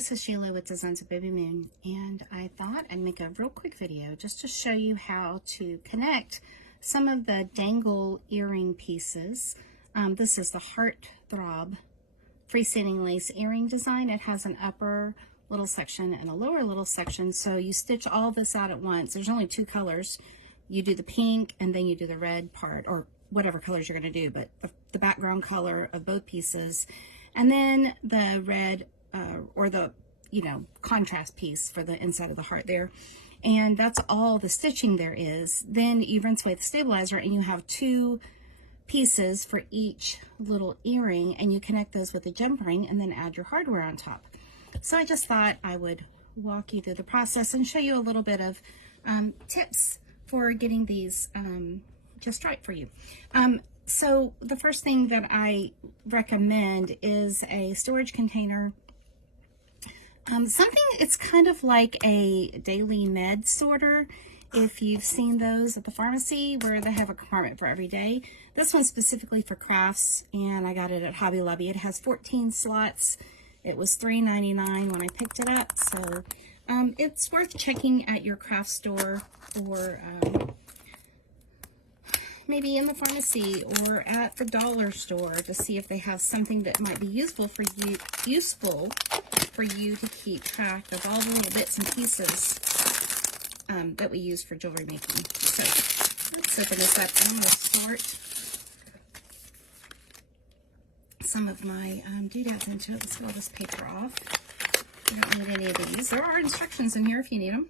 this is Sheila with Designs of Baby Moon, and I thought I'd make a real quick video just to show you how to connect some of the dangle earring pieces. This is the Heart Throb Freestanding Lace Earring design. It has an upper little section and a lower little section, so you stitch all this out at once. There's only two colors. You do the pink and then you do the red part, or whatever colors you're going to do, but the background color of both pieces, and then the red or the, contrast piece for the inside of the heart there. And that's all the stitching there is. Then you rinse away the stabilizer and you have two pieces for each little earring, and you connect those with a jump ring and then add your hardware on top. So I just thought I would walk you through the process and show you a little bit of tips for getting these just right for you. So the first thing that I recommend is a storage container. Something, it's kind of like a daily med sorter, if you've seen those at the pharmacy where they have a compartment for every day. This one's specifically for crafts, and I got it at Hobby Lobby. It has 14 slots. It was $3.99 when I picked it up, so it's worth checking at your craft store, or maybe in the pharmacy or at the dollar store, to see if they have something that might be useful for you to keep track of all the little bits and pieces that we use for jewelry making. So let's open this up, and I'm going to start some of my doodads into it. Let's get all this paper off. I don't need any of these. There are instructions in here if you need them.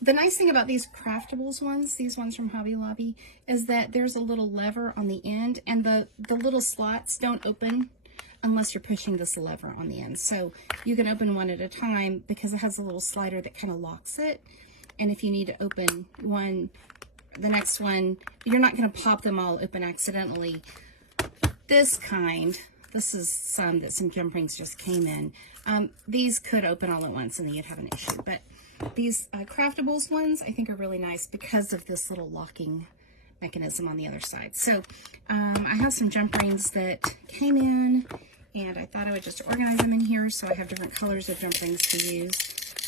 The nice thing about these craftables ones, these ones from Hobby Lobby, is that there's a little lever on the end, and the little slots don't open unless you're pushing this lever on the end. So you can open one at a time because it has a little slider that kind of locks it. And if you need to open one, the next one, you're not going to pop them all open accidentally. This is some jump rings just came in. These could open all at once and then you'd have an issue. But these craftables ones I think are really nice because of this little locking mechanism on the other side. So I have some jump rings that came in, and I thought I would just organize them in here so I have different colors of jump rings to use.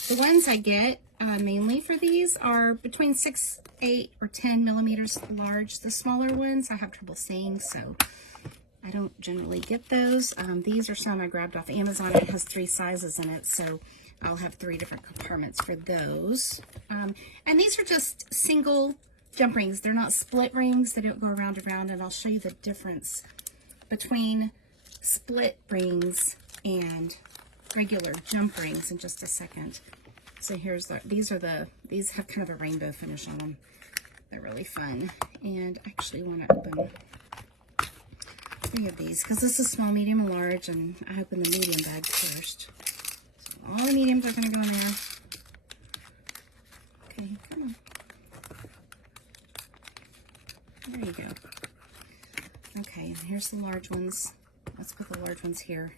The ones I get mainly for these are between 6, 8, or 10 millimeters large. The smaller ones I have trouble seeing, so I don't generally get those. These are some I grabbed off Amazon. It has 3 sizes in it, so I'll have 3 different compartments for those. And these are just single jump rings. They're not split rings. They don't go around and around, and I'll show you the difference between split rings and regular jump rings in just a second. So here's these have kind of a rainbow finish on them. They're really fun. And I actually want to open 3 of these because this is small, medium, and large, and I open the medium bag first. So all the mediums are going to go in there. Okay, come on. There you go. Okay, and here's the large ones. Let's put the large ones here.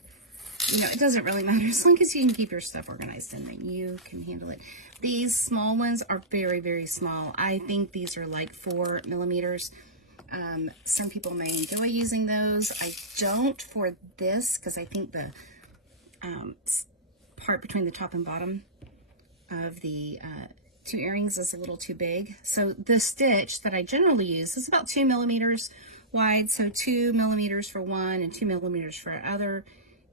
It doesn't really matter as long as you can keep your stuff organized and then you can handle it. These small ones are very, very small. I think these are like 4 millimeters. Some people may enjoy using those. I don't for this because I think the part between the top and bottom of the 2 earrings is a little too big. So the stitch that I generally use is about 2 millimeters wide. So 2 millimeters for one and 2 millimeters for other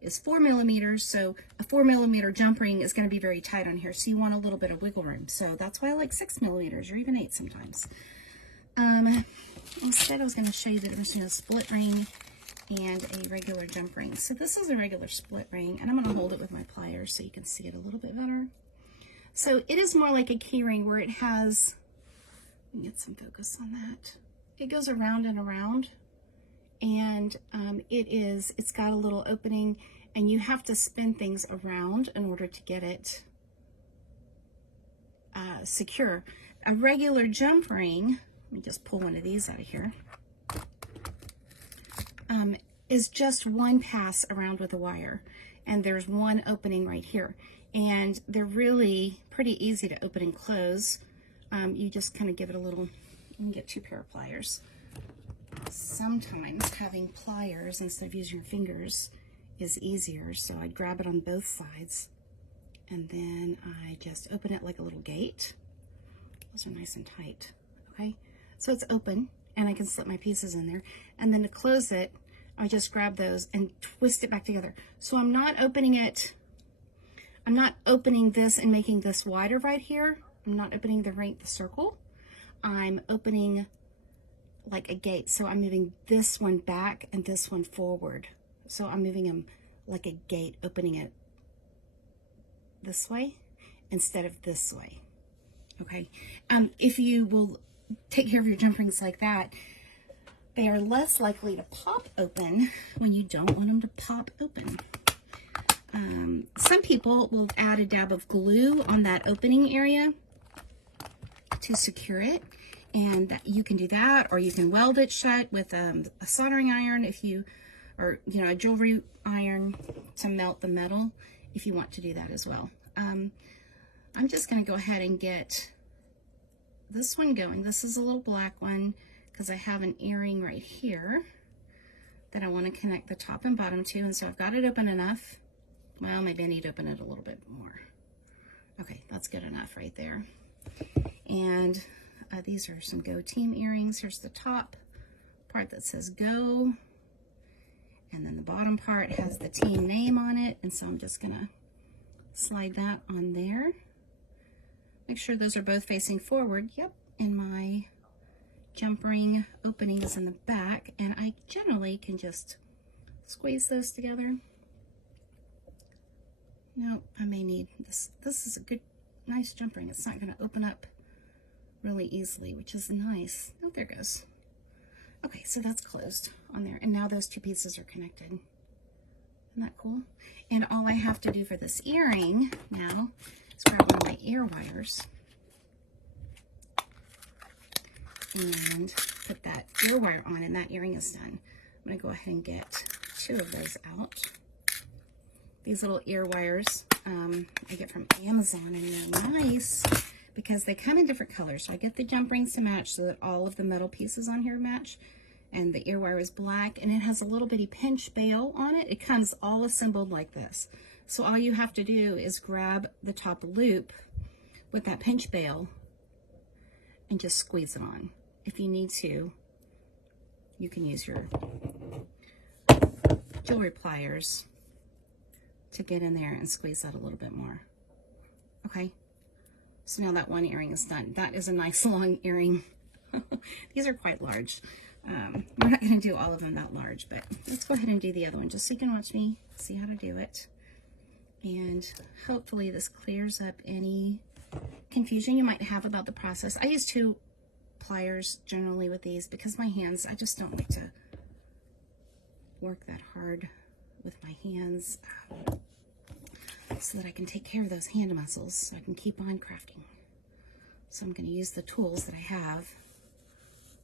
is 4 millimeters. So a 4 millimeter jump ring is going to be very tight on here. So you want a little bit of wiggle room. So that's why I like 6 millimeters or even 8 sometimes. Instead, I was going to show you that there's a split ring and a regular jump ring. So this is a regular split ring, and I'm going to hold it with my pliers so you can see it a little bit better. So it is more like a key ring where it has, let me get some focus on that. It goes around and around, and it's got a little opening, and you have to spin things around in order to get it secure. A regular jump ring, let me just pull one of these out of here, is just one pass around with a wire, and there's one opening right here, and they're really pretty easy to open and close. You just kind of give it a little, you can get 2 pair of pliers. Sometimes having pliers instead of using your fingers is easier. So I grab it on both sides, and then I just open it like a little gate. Those are nice and tight, okay? So it's open, and I can slip my pieces in there. And then to close it, I just grab those and twist it back together. So I'm not opening it, I'm not opening this and making this wider right here. I'm not opening the circle. I'm opening like a gate. So I'm moving this one back and this one forward. So I'm moving them like a gate, opening it this way instead of this way. Okay. If you will take care of your jump rings like that, they are less likely to pop open when you don't want them to pop open. Some people will add a dab of glue on that opening area to secure it, and that you can do that, or you can weld it shut with a soldering iron or a jewelry iron to melt the metal if you want to do that as well. I'm just going to go ahead and get this one going. This is a little black one because I have an earring right here that I want to connect the top and bottom to, and so I've got it open enough. Well, maybe I need to open it a little bit more. Okay, that's good enough right there. And these are some Go Team earrings. Here's the top part that says Go, and then the bottom part has the team name on it, and so I'm just gonna slide that on there. Make sure those are both facing forward. Yep, and my jump ring opening is in the back, and I generally can just squeeze those together. No, I may need this. This is a good, nice jump ring. It's not going to open up really easily, which is nice. Oh, there it goes. Okay, so that's closed on there, and now those two pieces are connected. Isn't that cool? And all I have to do for this earring now is grab one of my ear wires and put that ear wire on, and that earring is done. I'm going to go ahead and get 2 of those out. These little ear wires I get from Amazon, and they're nice because they come in different colors. So I get the jump rings to match so that all of the metal pieces on here match. And the ear wire is black, and it has a little bitty pinch bail on it. It comes all assembled like this. So all you have to do is grab the top loop with that pinch bail and just squeeze it on. If you need to, you can use your jewelry pliers to get in there and squeeze that a little bit more. Okay, so now that one earring is done. That is a nice long earring. These are quite large. We're not going to do all of them that large, but let's go ahead and do the other one just so you can watch me see how to do it. And hopefully this clears up any confusion you might have about the process. I use 2 pliers generally with these because my hands, I just don't like to work that hard with my hands, so that I can take care of those hand muscles so I can keep on crafting. So I'm going to use the tools that I have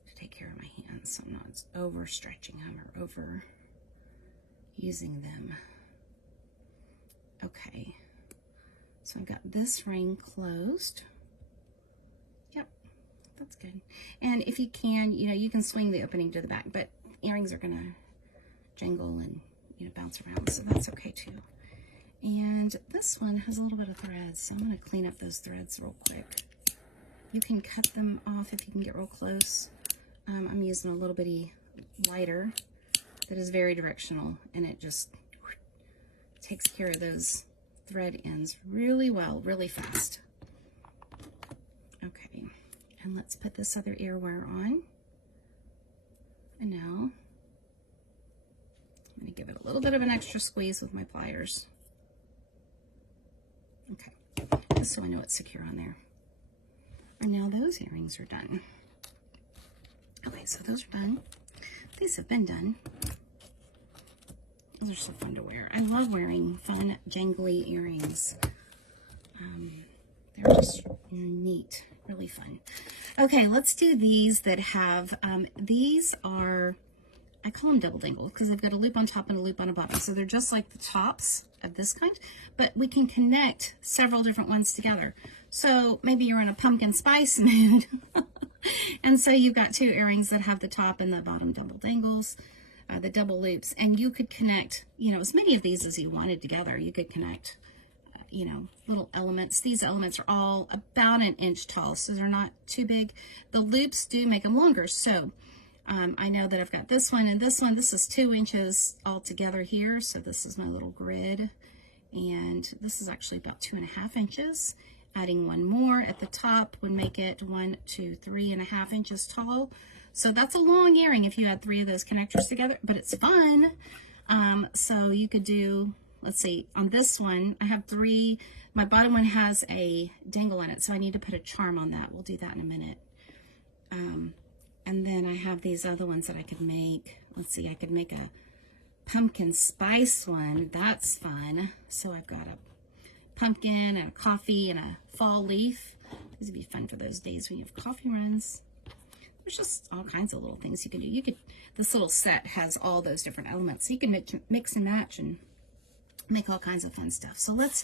to take care of my hands so I'm not overstretching them or over using them. Okay, so I've got this ring closed. Yep, that's good. And if you can, you can swing the opening to the back, but earrings are going to jangle and bounce around, so that's okay too. And this one has a little bit of threads, so I'm going to clean up those threads real quick. You can cut them off if you can get real close. I'm using a little bitty lighter that is very directional, and it just takes care of those thread ends really well, really fast. Okay, and let's put this other ear wire on. And now I'm going to give it a little bit of an extra squeeze with my pliers. Okay, just so I know it's secure on there. And now those earrings are done. Okay, so those are done. These have been done. Those are so fun to wear. I love wearing fun, jangly earrings. They're just neat, really fun. Okay, let's do these that have, these are, I call them double dangle because they've got a loop on top and a loop on the bottom. So they're just like the tops of this kind, but we can connect several different ones together. So maybe you're in a pumpkin spice mood. And so you've got 2 earrings that have the top and the bottom double dangles. the double loops, and you could connect, you know, as many of these as you wanted together. You could connect, you know, little elements. These elements are all about 1 inch tall, so they're not too big. The loops do make them longer, so I know that I've got this one and this one. This is 2 inches all together here, so this is my little grid, and this is actually about 2.5 inches. Adding one more at the top would make it 1, 2, 3.5 inches tall. So that's a long earring if you add 3 of those connectors together, but it's fun. So you could do, let's see, on this one, I have 3. My bottom one has a dangle in it, so I need to put a charm on that. We'll do that in a minute. And then I have these other ones that I could make. Let's see, I could make a pumpkin spice one. That's fun. So I've got a pumpkin and a coffee and a fall leaf. These would be fun for those days when you have coffee runs. There's just all kinds of little things you can do. This little set has all those different elements. So you can mix and match and make all kinds of fun stuff. So let's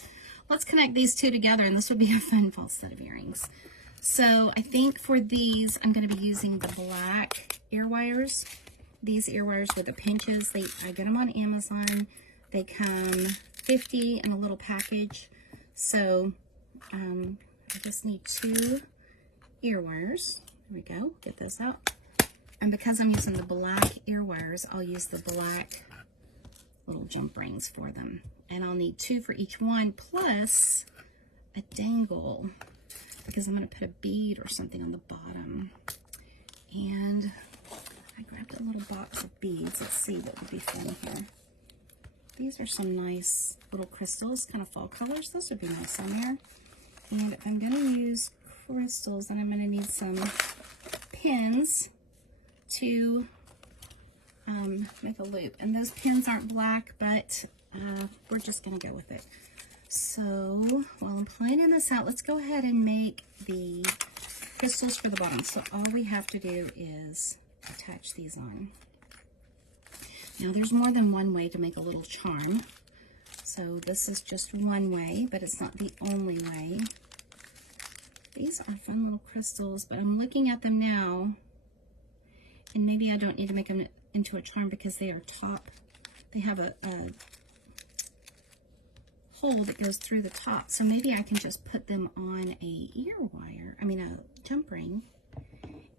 connect these two together, and this would be a fun fall set of earrings. So I think for these, I'm going to be using the black ear wires. These ear wires with the pinches, I get them on Amazon. They come 50 in a little package. So I just need 2 ear wires. There we go, get those out. And because I'm using the black ear wires, I'll use the black little jump rings for them. And I'll need 2 for each one, plus a dangle, because I'm going to put a bead or something on the bottom. And I grabbed a little box of beads. Let's see what would be fun here. These are some nice little crystals, kind of fall colors. Those would be nice on there. And if I'm going to use crystals, then I'm going to need some pins to make a loop. And those pins aren't black, but we're just going to go with it. So while I'm planning this out, let's go ahead and make the crystals for the bottom. So all we have to do is attach these on. Now there's more than one way to make a little charm. So this is just one way, but it's not the only way. These are fun little crystals, but I'm looking at them now, and maybe I don't need to make them into a charm because they are top. They have a hole that goes through the top, so maybe I can just put them on a ear wire, a jump ring,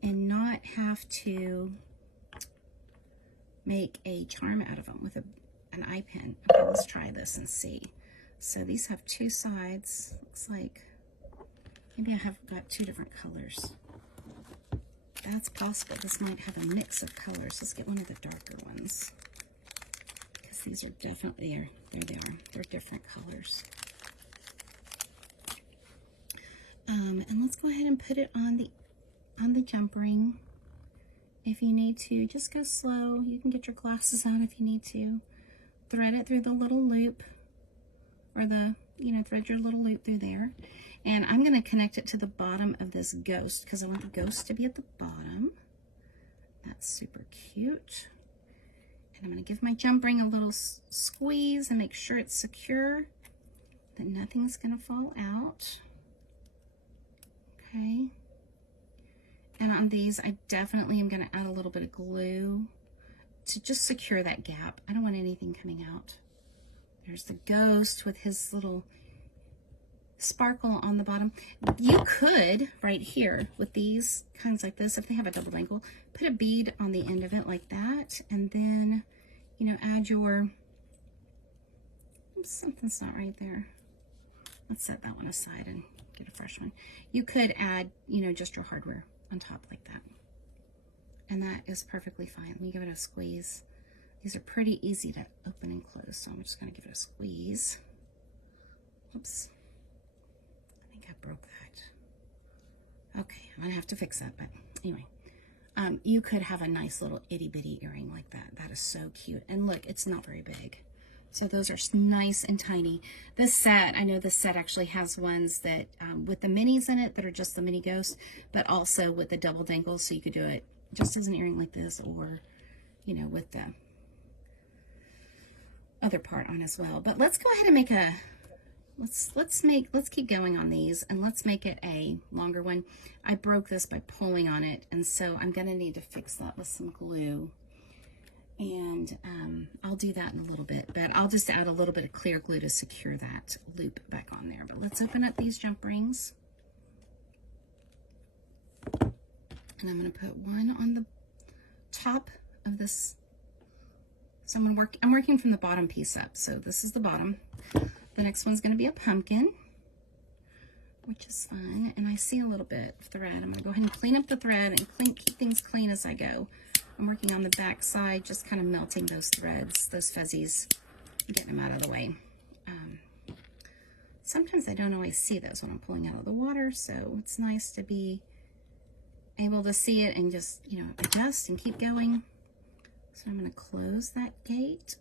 and not have to make a charm out of them with an eye pin. Okay, let's try this and see. So these have 2 sides. Looks like maybe I have got 2 different colors. That's possible. This might have a mix of colors. Let's get one of the darker ones, because these are definitely, there they are. They're different colors. And let's go ahead and put it on the jump ring. If you need to, just go slow. You can get your glasses out if you need to. Thread it through the little loop, or thread your little loop through there. And I'm going to connect it to the bottom of this ghost, because I want the ghost to be at the bottom. That's super cute. And I'm going to give my jump ring a little squeeze and make sure it's secure, that nothing's going to fall out. Okay. And on these, I definitely am going to add a little bit of glue to just secure that gap. I don't want anything coming out. There's the ghost with his little sparkle on the bottom. You could, right here, with these kinds like this, if they have a double dangle, put a bead on the end of it like that, and then, add your, something's not right there. Let's set that one aside and get a fresh one. You could add, just your hardware on top like that. And that is perfectly fine. Let me give it a squeeze. These are pretty easy to open and close, so I'm just going to give it a squeeze. Oops. I think I broke that. Okay, I'm going to have to fix that, but anyway. You could have a nice little itty-bitty earring like that. That is so cute. And look, it's not very big. So those are nice and tiny. This set, I know this set actually has ones that with the minis in it that are just the mini ghost, but also with the double dangles, so you could do it just as an earring like this, or with the other part on as well. But let's go ahead and make a let's keep going on these, and let's make it a longer one. I broke this by pulling on it, and so I'm going to need to fix that with some glue. And I'll do that in a little bit, but I'll just add a little bit of clear glue to secure that loop back on there. But let's open up these jump rings. And I'm going to put one on the top of this. So I'm working from the bottom piece up. So this is the bottom. The next one's going to be a pumpkin, which is fun. And I see a little bit of thread. I'm going to go ahead and clean up the thread and keep things clean as I go. I'm working on the back side, just kind of melting those threads, those fuzzies, getting them out of the way. Sometimes I don't always see those when I'm pulling out of the water, so it's nice to be able to see it and just, you know, adjust and keep going. So I'm going to close that gate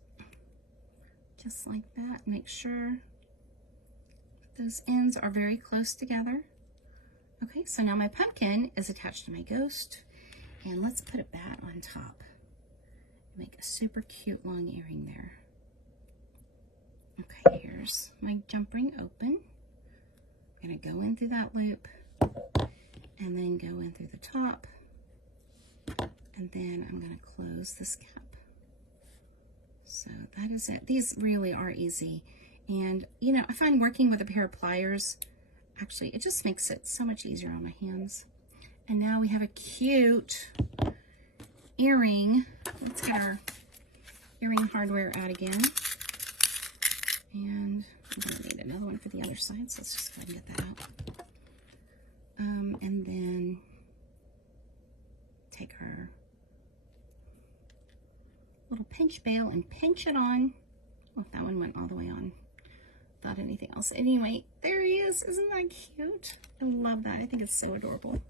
just like that. Make sure those ends are very close together. Okay, so now my pumpkin is attached to my ghost, and let's put a bat on top. Make a super cute long earring there. Okay, here's my jump ring open. I'm going to go in through that loop and then go in through the top, and then I'm going to close this cap. So that is it. These really are easy, and you know, I find working with a pair of pliers, actually it just makes it so much easier on my hands. And now we have a cute earring. Let's get our earring hardware out again. And I'm going to need another one for the other side, so let's just go ahead and get that out. And then take our little pinch bail and pinch it on. Oh, that one went all the way on. Without anything else. Anyway, there he is. Isn't that cute? I love that. I think it's so adorable.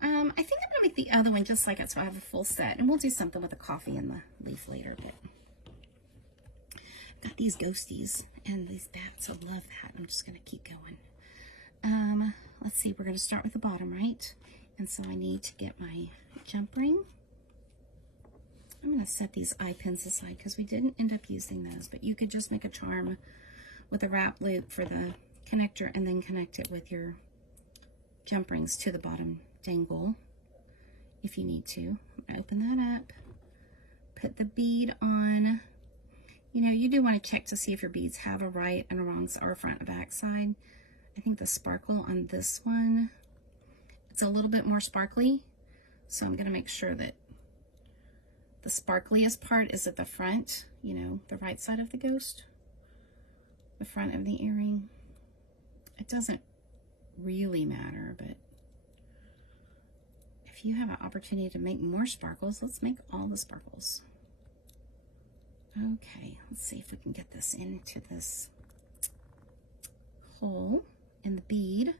I think I'm going to make the other one just like it, so I have a full set. And we'll do something with the coffee and the leaf later. But I've got these ghosties and these bats. I love that. I'm just going to keep going. Let's see. We're going to start with the bottom, right? And so I need to get my jump ring. I'm going to set these eye pins aside because we didn't end up using those. But you could just make a charm with a wrap loop for the connector and then connect it with your jump rings to the bottom dangle if you need to. I'm going to open that up, put the bead on. You know, you do want to check to see if your beads have a right and a wrong or a front and back side. I think the sparkle on this one, it's a little bit more sparkly, so I'm going to make sure that the sparkliest part is at the front, you know, the right side of the ghost, the front of the earring. It doesn't really matter, but if you have an opportunity to make more sparkles, let's make all the sparkles. Okay, let's see if we can get this into this hole in the bead.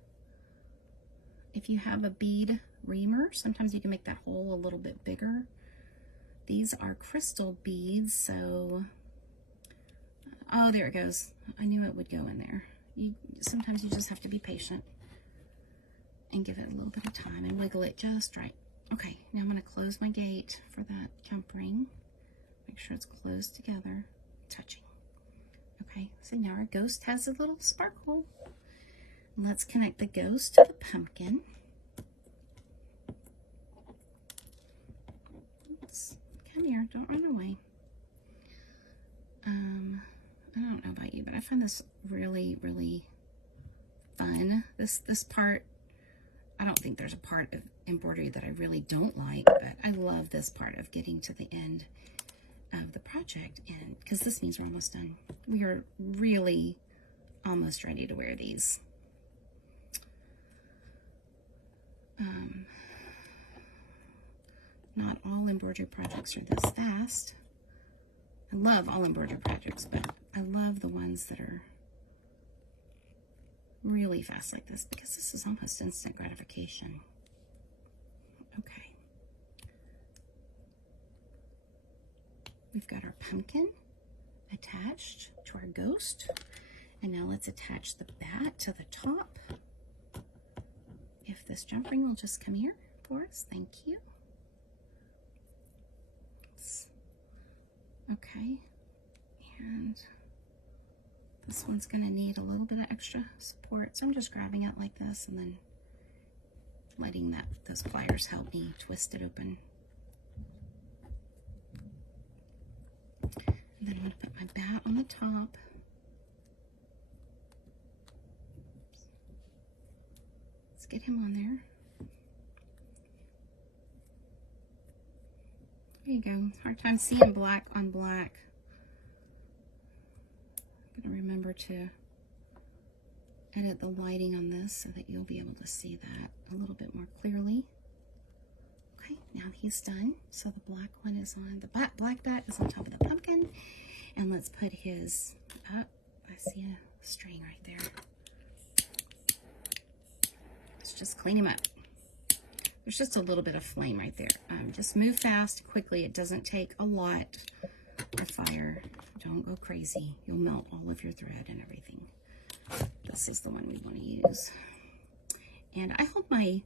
If you have a bead reamer, sometimes you can make that hole a little bit bigger. These are crystal beads, so, oh, there it goes. I knew it would go in there. Sometimes you just have to be patient and give it a little bit of time and wiggle it just right. Okay, now I'm going to close my gate for that jump ring. Make sure it's closed together, touching. Okay, so now our ghost has a little sparkle. Let's connect the ghost to the pumpkin. Oops, come here, don't run away. I don't know about you, but I find this really, really fun. This part, I don't think there's a part of embroidery that I really don't like, but I love this part of getting to the end of the project, and because this means we're almost done. We are really almost ready to wear these. Not all embroidery projects are this fast. I love all embroidery projects, but I love the ones that are really fast like this because this is almost instant gratification. Okay. We've got our pumpkin attached to our ghost. And now let's attach the bat to the top. If this jump ring will just come here for us, thank you. Okay, and this one's going to need a little bit of extra support, so I'm just grabbing it like this and then letting those pliers help me twist it open. And then I'm going to put my bat on the top. Let's get him on there. There you go. Hard time seeing black on black. I'm going to remember to edit the lighting on this so that you'll be able to see that a little bit more clearly. Okay, now he's done. So the black one is on, the black bat is on top of the pumpkin. And let's put his, I see a string right there. Let's just clean him up. There's just a little bit of flame right there. Just move fast, quickly. It doesn't take a lot of fire. Don't go crazy. You'll melt all of your thread and everything. This is the one we want to use. And I hold my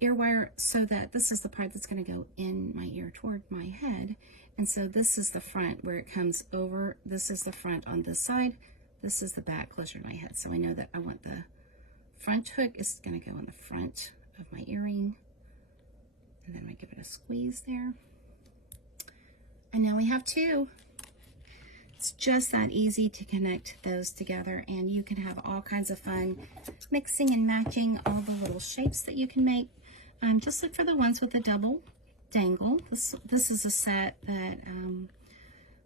ear wire so that this is the part that's going to go in my ear toward my head. And so this is the front where it comes over. This is the front on this side. This is the back closer to my head. So I know that I want the front hook is going to go on the front of my earring. And then I give it a squeeze there. And now we have two. It's just that easy to connect those together, and you can have all kinds of fun mixing and matching all the little shapes that you can make. Just look for the ones with the double dangle. This is a set that I'm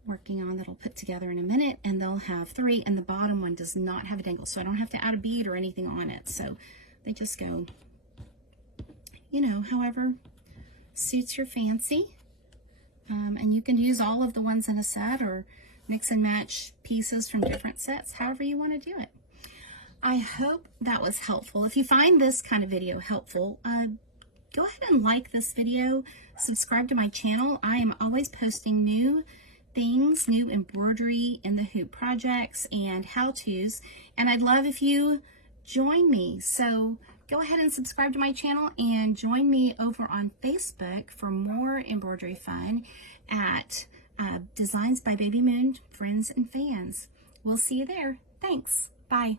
working on that I'll put together in a minute, and they'll have 3, and the bottom one does not have a dangle, so I don't have to add a bead or anything on it. So they just go, you know, however suits your fancy. And you can use all of the ones in a set or mix and match pieces from different sets, however you want to do it. I hope that was helpful. If you find this kind of video helpful, go ahead and like this video, subscribe to my channel. I am always posting new things, new embroidery in the hoop projects and how-tos, and I'd love if you join me. So go ahead and subscribe to my channel and join me over on Facebook for more embroidery fun at Designs by Baby Moon Friends and Fans. We'll see you there. Thanks. Bye.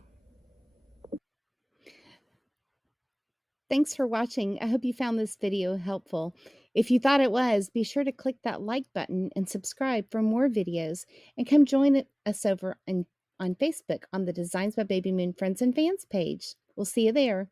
Thanks for watching. I hope you found this video helpful. If you thought it was, be sure to click that like button and subscribe for more videos, and come join us over on Facebook on the Designs by Baby Moon Friends and Fans page. We'll see you there.